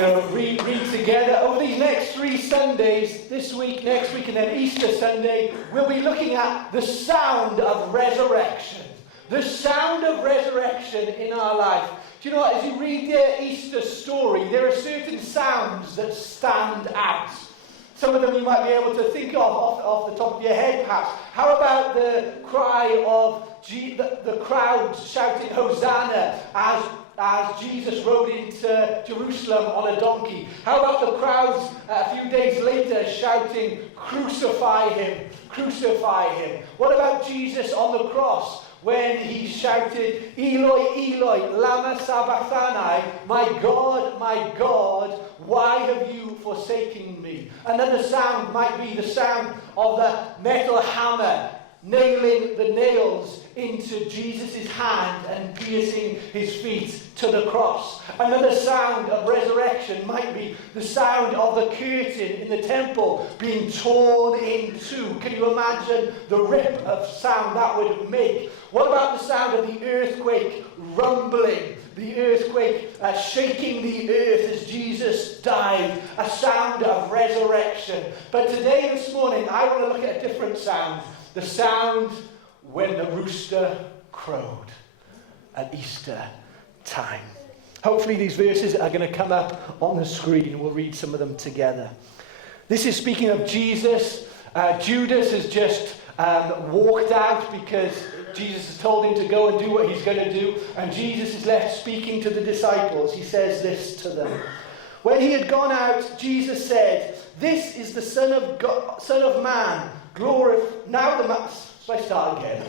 going to read together. Over these next 3 Sundays, this week, next week, and then Easter Sunday, we'll be looking at the sound of resurrection. The sound of resurrection in our life. Do you know what? As you read the Easter story, there are certain sounds that stand out. Some of them you might be able to think of off the top of your head, perhaps. How about the cry of the crowd shouting Hosanna as Jesus rode into Jerusalem on a donkey? How about the crowds a few days later shouting, "Crucify him, crucify him"? What about Jesus on the cross when he shouted, "Eloi, Eloi, lama sabachthani, my God, why have you forsaken me?" Another sound might be the sound of the metal hammer nailing the nails into Jesus' hand and piercing his feet to the cross. Another sound of resurrection might be the sound of the curtain in the temple being torn in two. Can you imagine the rip of sound that would make? What about the sound of the earthquake rumbling? The earthquake shaking the earth as Jesus died. A sound of resurrection. But today, this morning, I want to look at a different sound. The sound when the rooster crowed at Easter time. Hopefully these verses are going to come up on the screen. We'll read some of them together. This is speaking of Jesus. Judas has just walked out because Jesus has told him to go and do what he's going to do. And Jesus is left speaking to the disciples. He says this to them. When he had gone out, Jesus said, "This is the Son of God, Son of Man. Now the man." So I start again.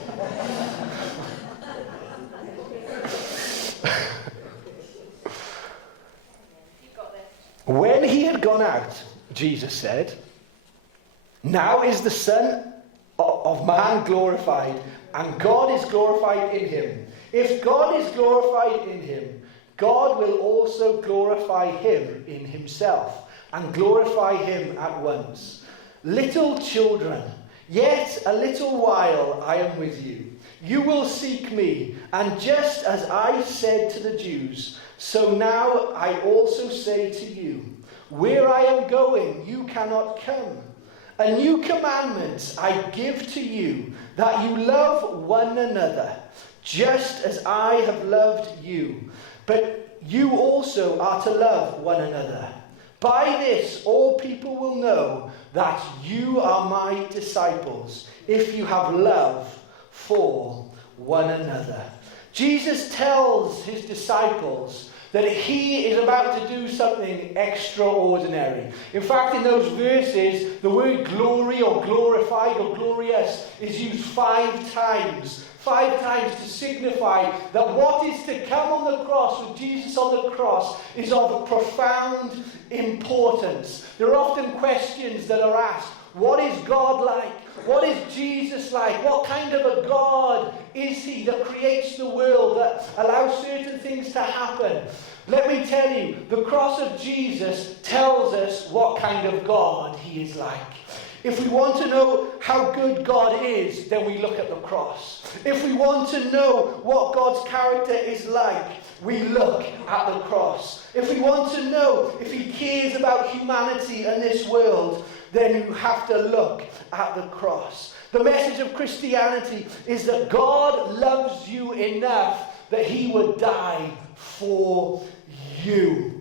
When he had gone out, Jesus said, "Now is the Son of Man glorified, and God is glorified in him. If God is glorified in him, God will also glorify him in himself, and glorify him at once. Little children, yet a little while I am with you. You will seek me, and just as I said to the Jews, so now I also say to you, where I am going, you cannot come. A new commandment I give to you, that you love one another, just as I have loved you. But you also are to love one another. By this all people will know that you are my disciples, if you have love for one another." Jesus tells his disciples that he is about to do something extraordinary. In fact, in those verses, the word glory or glorified or glorious is used 5 times. 5 times to signify that what is to come on the cross, with Jesus on the cross, is of profound importance. There are often questions that are asked. What is God like? What is Jesus like? What kind of a God is he that creates the world, that allows certain things to happen? Let me tell you, the cross of Jesus tells us what kind of God he is like. If we want to know how good God is, then we look at the cross. If we want to know what God's character is like, we look at the cross. If we want to know if he cares about humanity and this world, then you have to look at the cross. The message of Christianity is that God loves you enough that he would die for you.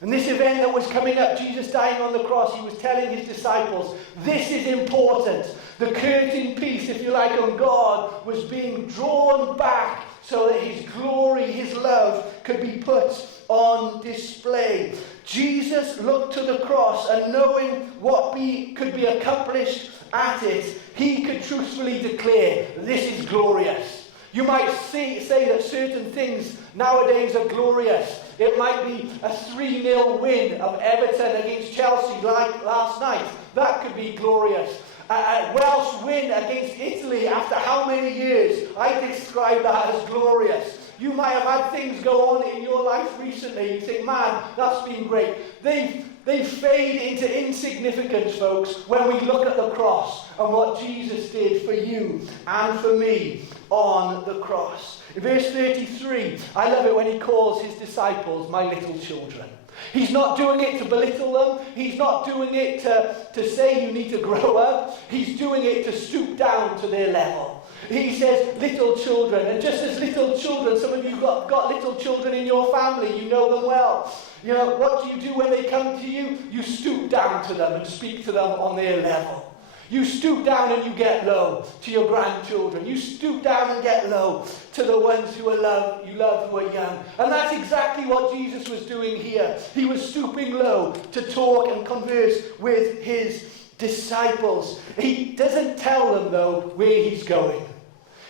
And this event that was coming up, Jesus dying on the cross, he was telling his disciples, this is important. The curtain piece, if you like, on God was being drawn back so that his glory, his love could be put on display. Jesus looked to the cross, and knowing what could be accomplished at it, he could truthfully declare, this is glorious. You might say that certain things nowadays are glorious. It might be a 3-0 win of Everton against Chelsea like last night. That could be glorious. A Welsh win against Italy after how many years? I describe that as glorious. You might have had things go on in your life recently. You think, man, that's been great. They fade into insignificance, folks, when we look at the cross and what Jesus did for you and for me on the cross. In verse 33, I love it when he calls his disciples my little children. He's not doing it to belittle them. He's not doing it to say you need to grow up. He's doing it to stoop down to their level. He says, little children. And just as little children, some of you got little children in your family. You know them well. You know, what do you do when they come to you? You stoop down to them and speak to them on their level. You stoop down and you get low to your grandchildren. You stoop down and get low to the ones you love who are young. And that's exactly what Jesus was doing here. He was stooping low to talk and converse with his disciples. He doesn't tell them, though, where he's going.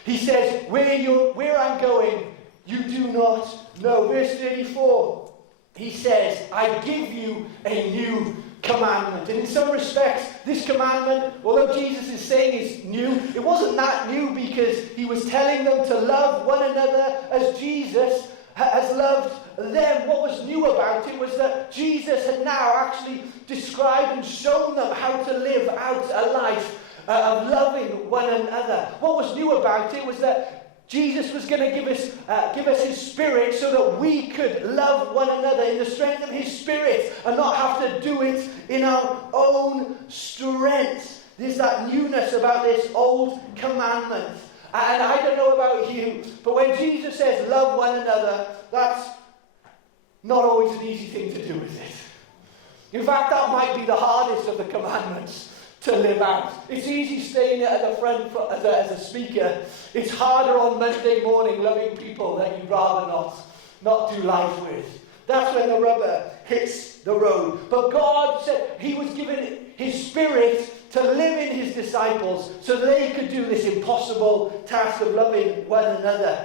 He says, where I'm going, you do not know. Verse 34, he says, I give you a new commandment. And in some respects, this commandment, although Jesus is saying is new, it wasn't that new because he was telling them to love one another as Jesus has loved them. What was new about it was that Jesus had now actually described and shown them how to live out a life of loving one another. What was new about it was that Jesus was going to give us his Spirit so that we could love one another in the strength of his Spirit and not have to do it in our own strength. There's that newness about this old commandment. And I don't know about you, but when Jesus says love one another, that's not always an easy thing to do, is it? In fact, that might be the hardest of the commandments to live out. It's easy staying at the front as a speaker. It's harder on Monday morning loving people that you'd rather not do life with. That's when the rubber hits the road. But God said he was given his Spirit to live in his disciples so they could do this impossible task of loving one another.